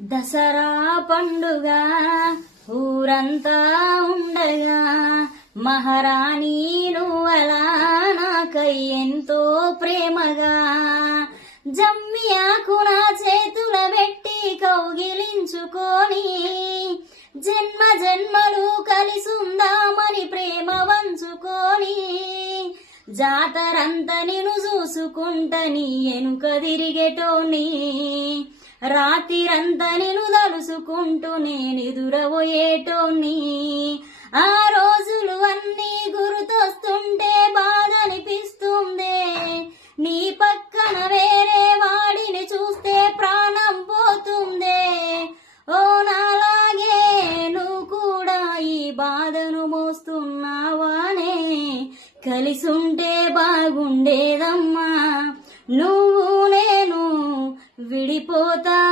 దసరా పండుగ ఊరంతా ఉండగా మహారాణి నువ్వలా నాకై ఎంతో ప్రేమగా జమ్మి ఆకున చేతుల పెట్టి కౌగిలించుకొని జన్మ జన్మలు కలిసుందామని ప్రేమ వంచుకొని జాతరంతా నిన్ను చూసుకుంటని ఎనుక తిరిగేటోని రాత్రిరంతా నిన్ను తలుసుకుంటూ నేనెదురబోయేటోని ఆ రోజులు అన్నీ గుర్తొస్తుంటే బాధ అనిపిస్తుందే నీ పక్కన వేరే వాడిని చూస్తే ప్రాణం పోతుందే ఓ నాలాగే నువ్వు కూడా ఈ బాధను మోస్తున్నావానే కలిసుంటే బాగుండే